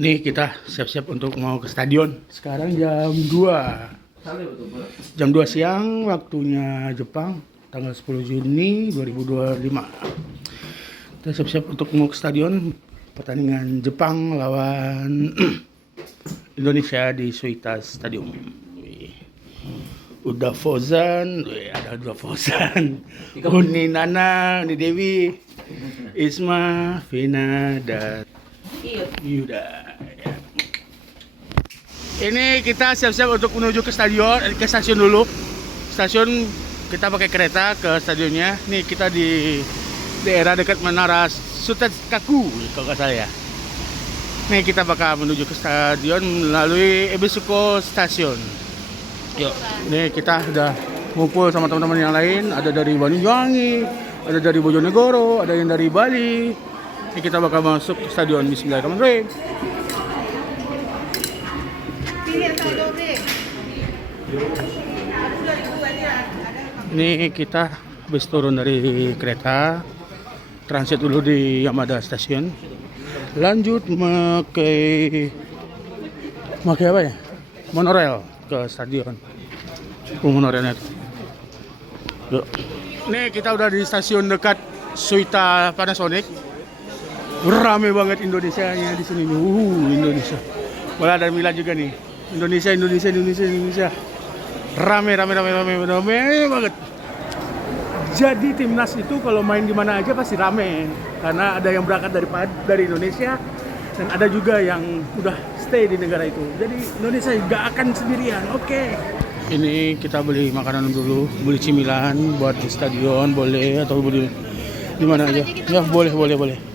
Nih kita siap-siap untuk mau ke stadion. Sekarang jam 2. Jam 2 siang waktunya Jepang, tanggal 10 Juni 2025. Kita siap-siap untuk mau ke stadion pertandingan Jepang lawan Indonesia di Suita Stadium. Udah Fozan, ada Fozan. Uni Nana, Uni Dewi, Isma, Vina, dan Yuda. Ya. Ini kita siap-siap untuk menuju ke stadion, ke stasiun dulu. Stasiun kita pakai kereta ke stadionnya. Nih kita di daerah dekat Menara Sutekaku kalau nggak salah ya. Nih kita bakal menuju ke stadion melalui Ebisuko Station. Yuk, nih kita udah ngumpul sama teman-teman yang lain. Ada dari Banyuwangi, ada dari Bojonegoro, ada yang dari Bali. Ini kita bakal masuk ke stadion. Bismillahirrahmanirrahim. Ini kita habis turun dari kereta, transit dulu di Yamada Station, lanjut pakai apa ya? Monorail ke stadion. Monorelnya itu. Yuk. Nih kita udah di stasiun dekat Suita Panasonic. Rame banget Indonesianya di sini. Indonesia. Malah ada Milan juga nih. Indonesia. Rame banget. Jadi timnas itu kalau main di mana aja pasti rame. Karena ada yang berangkat dari Indonesia dan ada juga yang udah stay di negara itu. Jadi Indonesia nggak akan sendirian. Oke. Ini kita beli makanan dulu, beli cemilan buat di stadion boleh atau beli di mana aja. Ya boleh.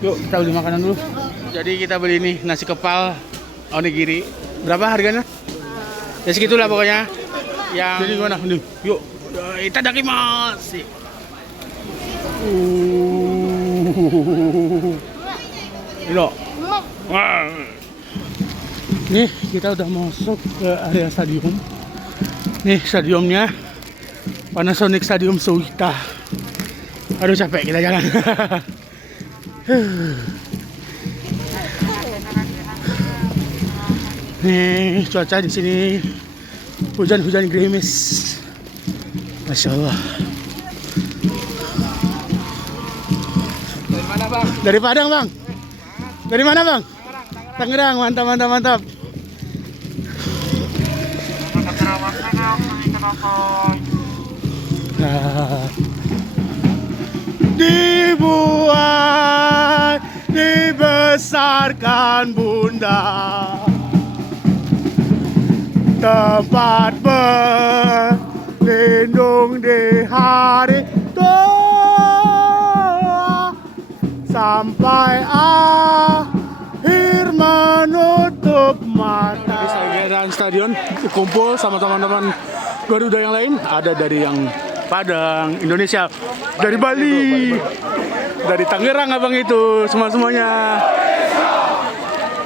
Yuk kita beli makanan dulu. Jadi kita beli nih nasi kepal onigiri. Berapa harganya? Ya segitulah pokoknya. Yang jadi gimana? Nih, yuk. Itadakimasu. Ini. Wah. Nih kita udah masuk ke area stadion. Nih stadionnya Panasonic Stadium Suita. Aduh capek kita jalan. Nih cuaca di sini hujan gerimis. Masya Allah. Dari mana bang? Dari Padang bang. Dari mana bang? Tangerang, mantap. Nah. Dibuat, dibesarkan bunda, tempat berlindung di hari tua, sampai akhir menutup mata. Di stadion kumpul sama teman-teman Garuda yang lain. Ada dari yang Padang, Indonesia, dari Bali, dari Tangerang abang itu, semuanya.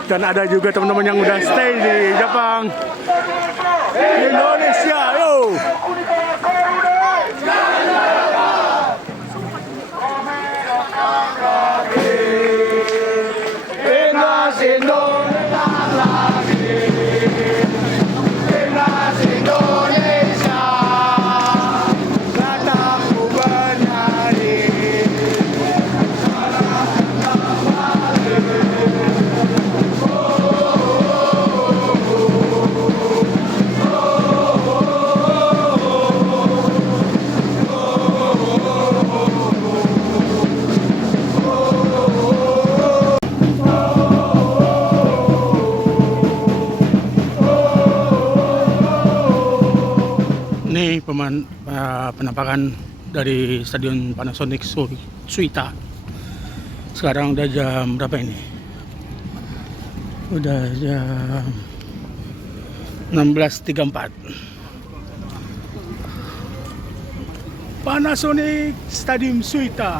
Dan ada juga teman-teman yang udah stay di Jepang, Indonesia, yo. Ini penampakan dari Stadion Panasonic Suita. Sekarang udah jam berapa ini? Udah jam 16.34. Panasonic Stadium Suita.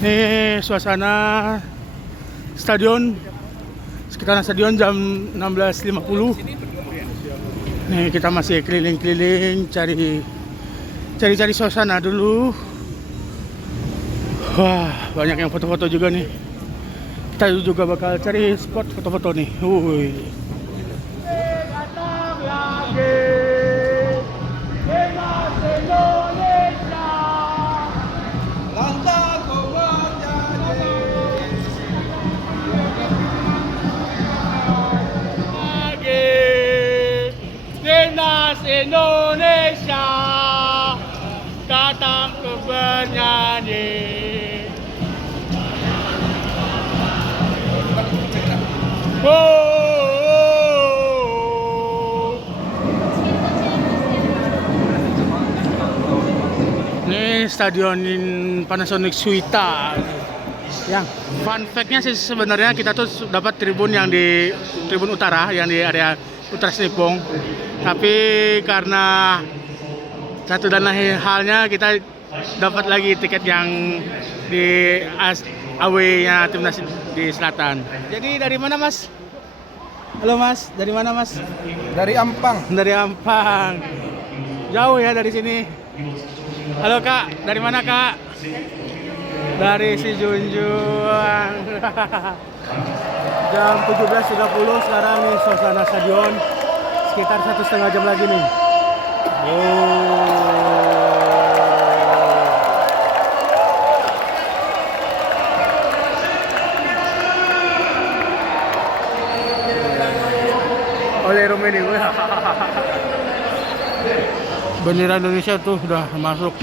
Ini suasana stadion, sekitaran stadion jam 16.50. Nih kita masih keliling-keliling cari suasana dulu. Wah, banyak yang foto-foto juga nih. Kita juga bakal cari spot foto-foto nih. Wuih. Timnas Indonesia datang ke bernyanyi. Ini stadion Panasonic Suita. Yang fun fact-nya sih sebenarnya kita tuh dapat tribun yang di tribun utara, yang di area Utara Serpong. Tapi karena satu dan lain halnya kita dapat lagi tiket yang di away-nya timnas di selatan. Jadi dari mana, Mas? Halo, Mas. Dari mana, Mas? Dari Ampang. Dari Ampang. Jauh ya dari sini. Halo, Kak. Dari mana, Kak? Dari Sijunjung. Jam 17.30 sekarang nih suasana stadion. Sekitar 1,5 jam lagi nih. Oleh Romeni. Bendera Indonesia tuh udah masuk.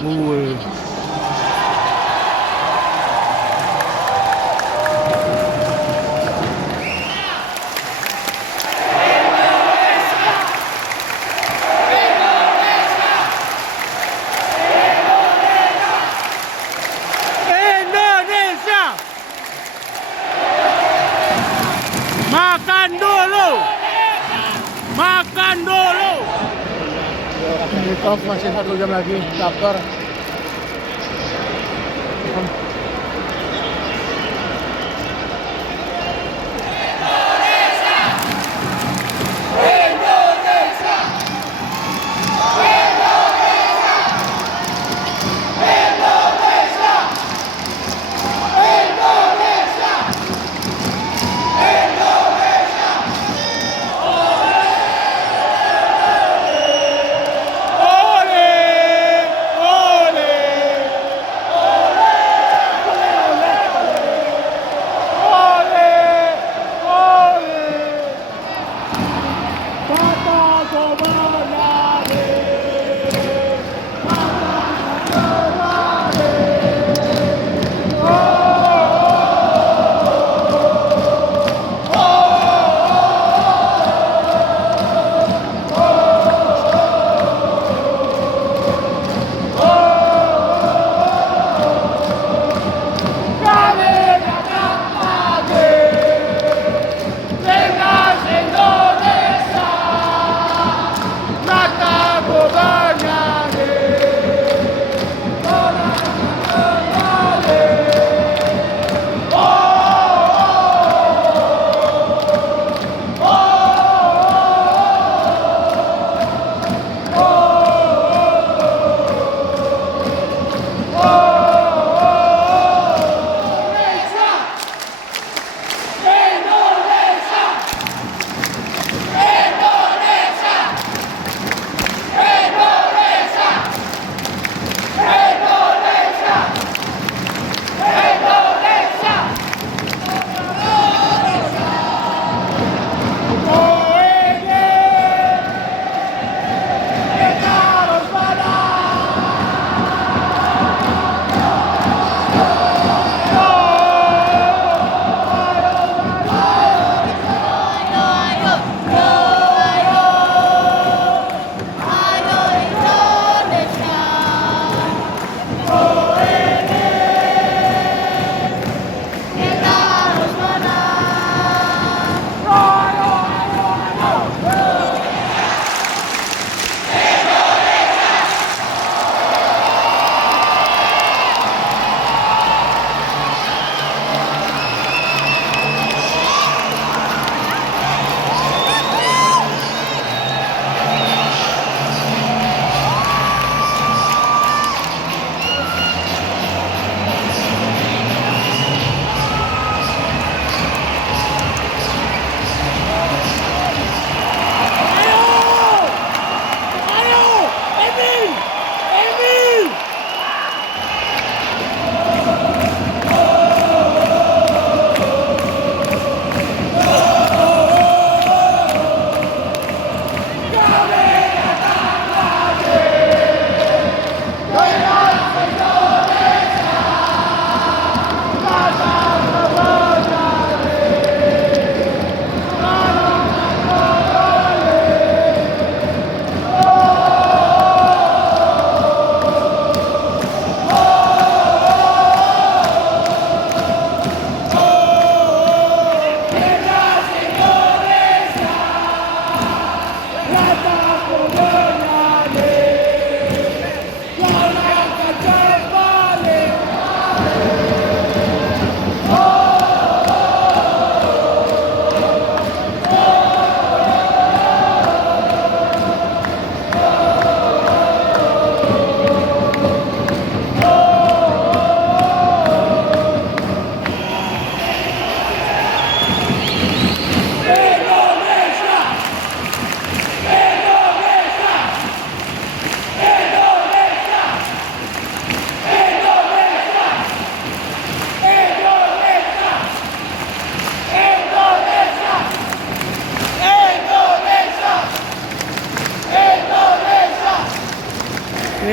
Makan dulu. Makan dulu. Kick-off masih 1 jam lagi. Lapar.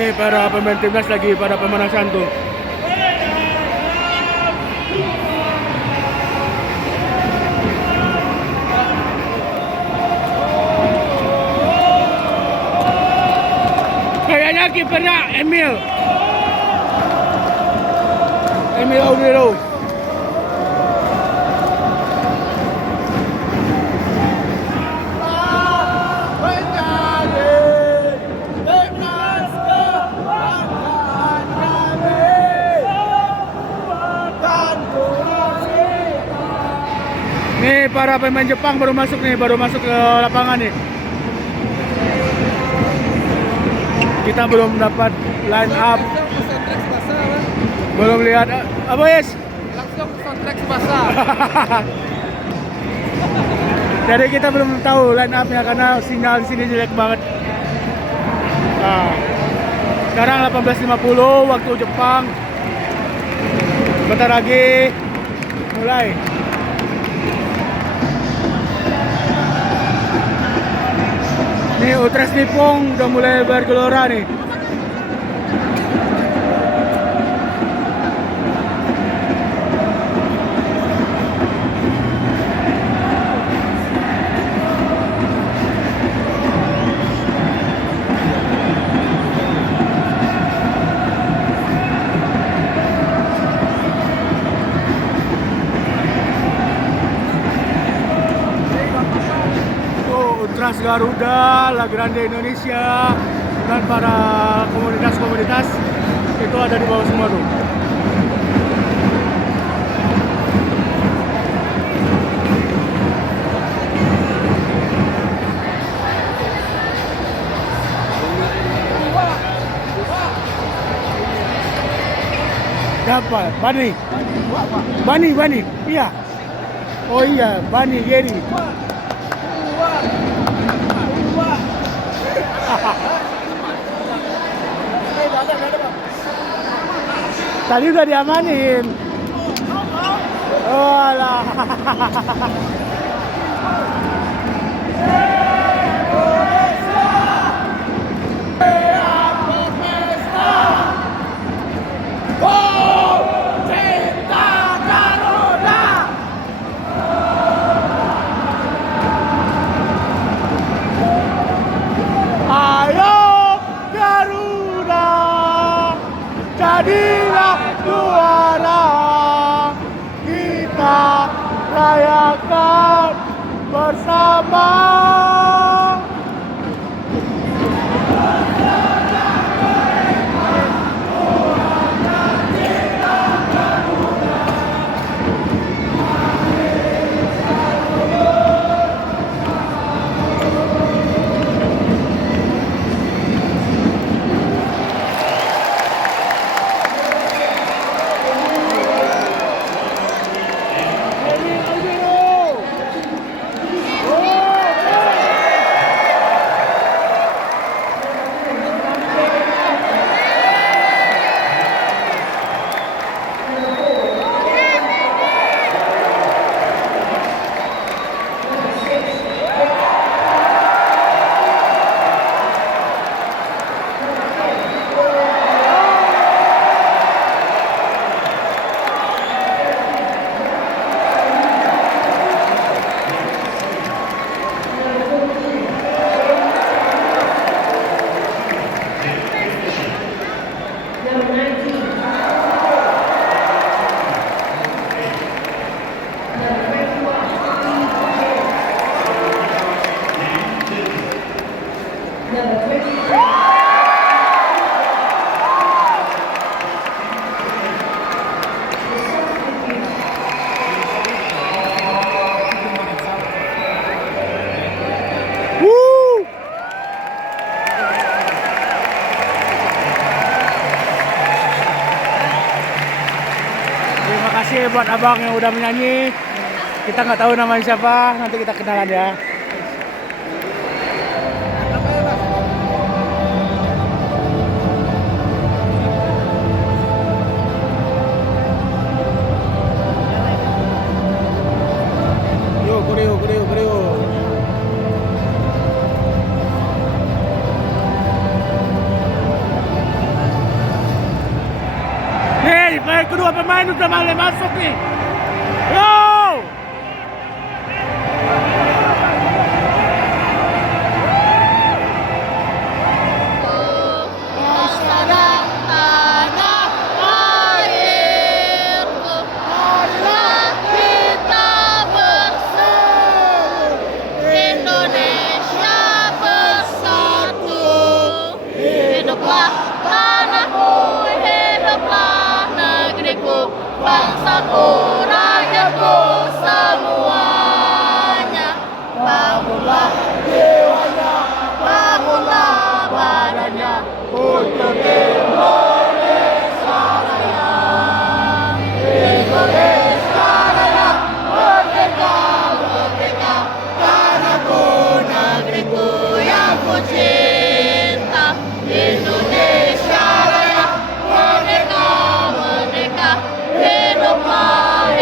Ini para pemain timnas lagi pada pemanasan tuh. Kayaknya kipernya Emil Aurero. Nih para pemain Jepang baru masuk ke lapangan nih. Kita belum dapat line up. Belum lihat apa yes? Langsung soundtrack basah. Jadi kita belum tahu line up-nya karena sinyal di sini jelek banget. Nah, sekarang 18.50 waktu Jepang. Bentar lagi mulai. Nih Ultras Nippon udah mulai bergelora nih. Ultras Garuda, La Grande Indonesia, dan para komunitas-komunitas itu ada di bawah semua tuh. Siapa? Bani, iya. Oh iya, Bani Yeri. Tadi udah diamanin. Oh alah. Ayo Garuda, jadilah juara, kita rayakan bersama. Terima kasih buat abang yang udah menyanyi. Kita nggak tahu namanya siapa, nanti kita kenalan ya. Yuk, koreo. pemain udah mulai masuk nih. Yo! Bangsaku, rakyatku, semuanya. Bangunlah jiwanya, bangunlah badannya untuk Indonesia Raya. Indonesia Raya, merdeka, merdeka. Tanahku, negeriku yang ku cinta. Indonesia Raya, merdeka, merdeka. Hiduplah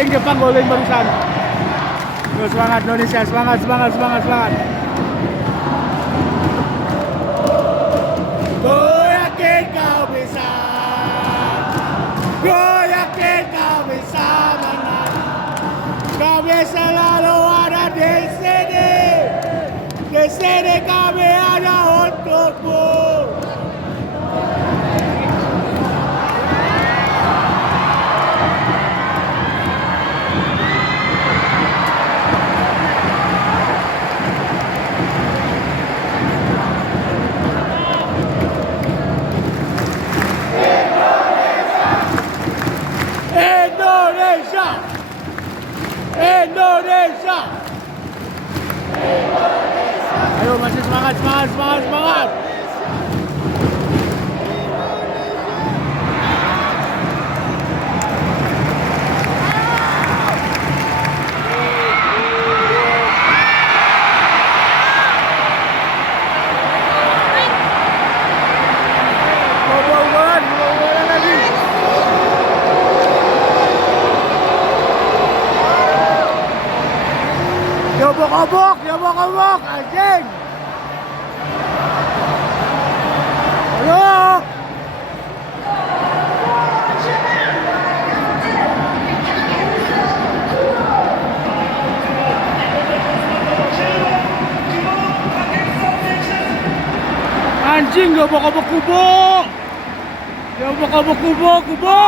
penting Jepang golin barusan. Yo, semangat Indonesia, semangat, semangat, semangat, semangat. Gue yakin kau bisa. Gue yakin kau bisa menang. Kami selalu ada di sini. Di sini kami ada untukmu. Indonesia! Indonesia! Ayo masih semangat, semangat, semangat, semangat! Gol-golan lagi! Diobok-obok, anjing. Halo. Anjing, diobok-obok kubo. Diobok-obok kubo.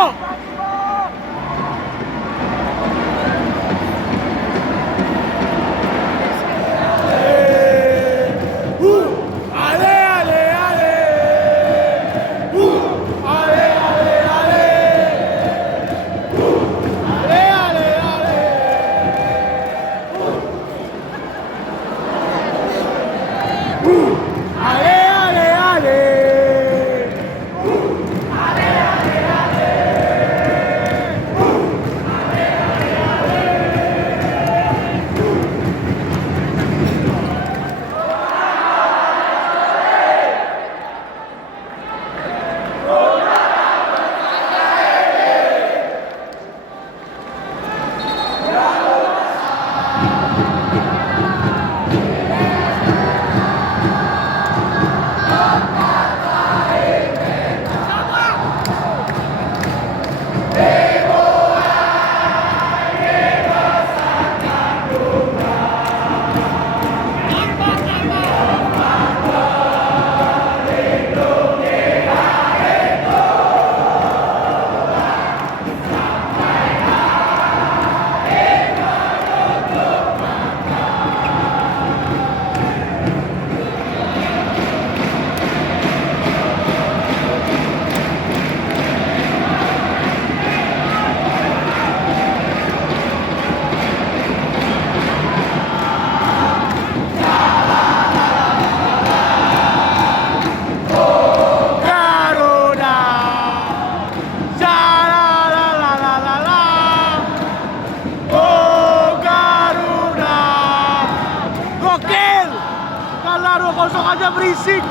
Kosong aja berisik.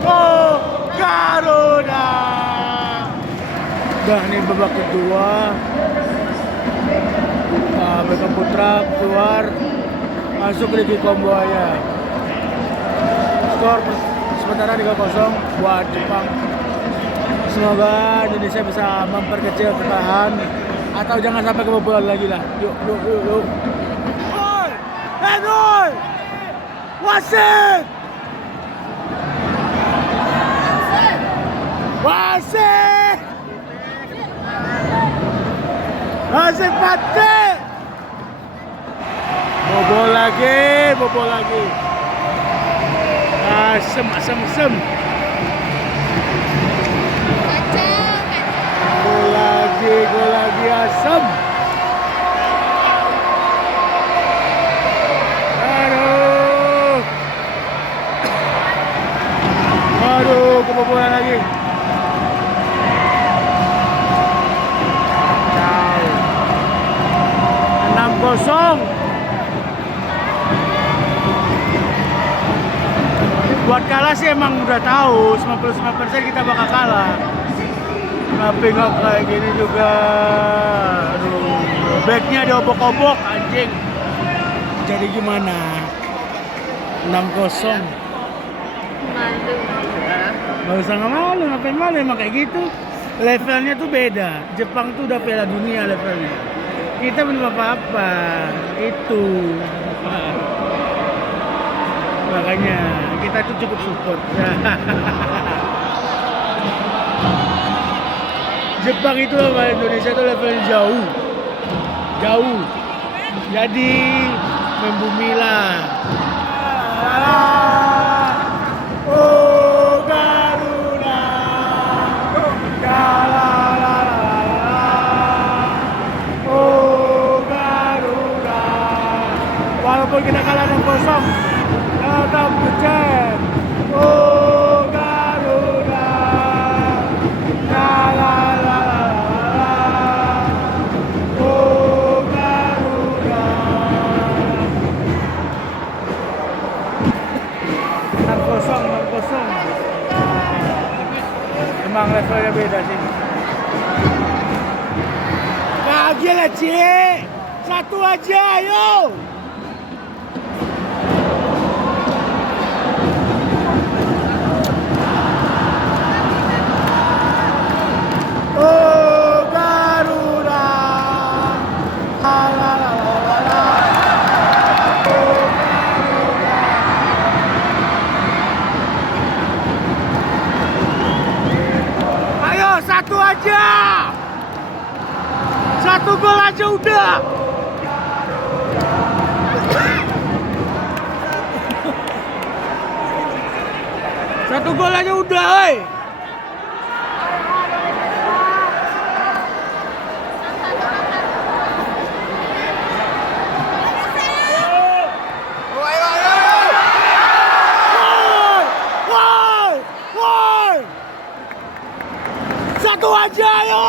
Oh, Garuda. Udah nih babak kedua. Beckham Putra keluar, masuk Ricky Kombuaya. Skor sementara 3-0 buat Jepang. Semoga Indonesia bisa memperkecil kekalahan atau jangan sampai kebobolan lagi lah. Yuk. Henry! Wasit! Wasit mati! Bobol lagi. Asem. Gol lagi asem. Aduh, kebobolan lagi. Kosong. Buat kalah sih emang udah tahu 99% kita bakal kalah. Tapi nggak kayak gini juga. Aduh. Backnya diobok-obok anjing. Jadi gimana? 6-0. Malu. Gak usah malu, ngapain malu, emang kayak gitu. Levelnya tuh beda. Jepang tuh udah Piala Dunia levelnya. Kita belum apa-apa. Itu. Makanya kita tuh cukup support. Jepang itu sama Indonesia tuh levelnya jauh. Jauh. Jadi membumilah. Oh Garuda. Oh Garuda. Walaupun kita kalah 6-0, tetap kecil. Oh Garuda. La la la la la. Oh Garuda. 6-0. Emang levelnya beda sih. Bahagia lah Cie. Satu aja ayo. Oh Garuda. La la la la la. Oh Garuda. Ayo satu aja. Satu gol aja udah. Satu gol aja udah, hei. Woi! Satu aja ayo.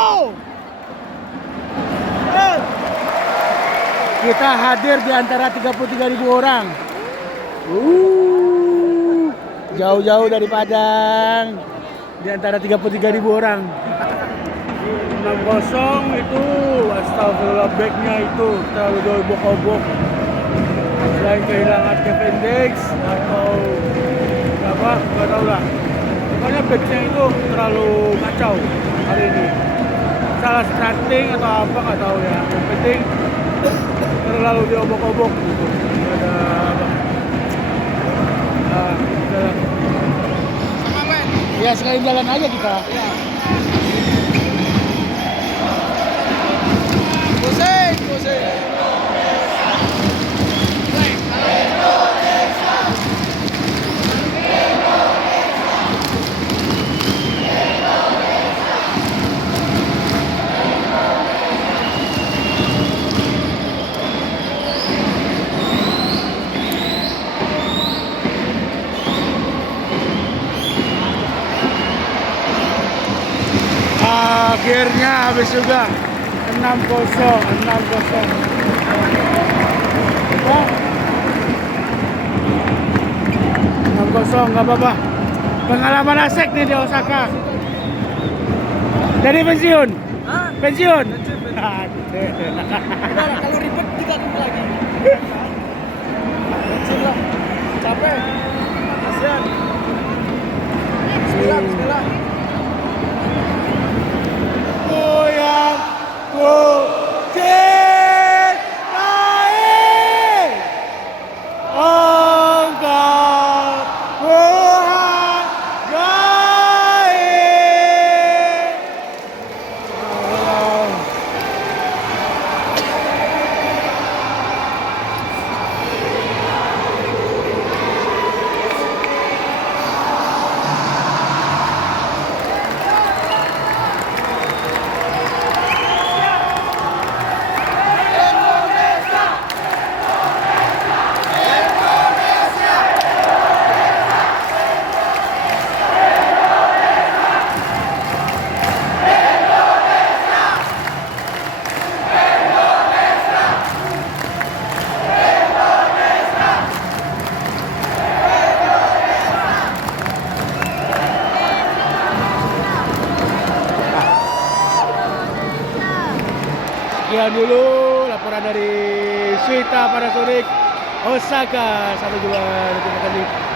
Kita hadir di antara 33.000 orang. Jauh-jauh dari Padang. Di antara 33.000 orang. 6-0 itu, astagfirullah, backnya itu terlalu obok-obok. Selain kehilangan Kevin Dix atau apa, nggak tahu lah. Pokoknya backnya itu terlalu kacau hari ini. Salah starting atau apa nggak tahu ya. Yang penting terlalu diobok-obok gitu. Nggak ada apa. Udah. Ya sekali jalan aja kita. Pusing. Akhirnya habis juga 6-0. 6-0 nggak apa-apa. Pengalaman asik nih di Osaka. Jadi pensiun? Pensiun? Kalau ribet kita tunggu lagi. Bismillah. Capek. Kasihan. Bismillah. Goyang kucing naik engkau Sekian dulu kita para Sonic Osaka. Sampai jumpa di video kali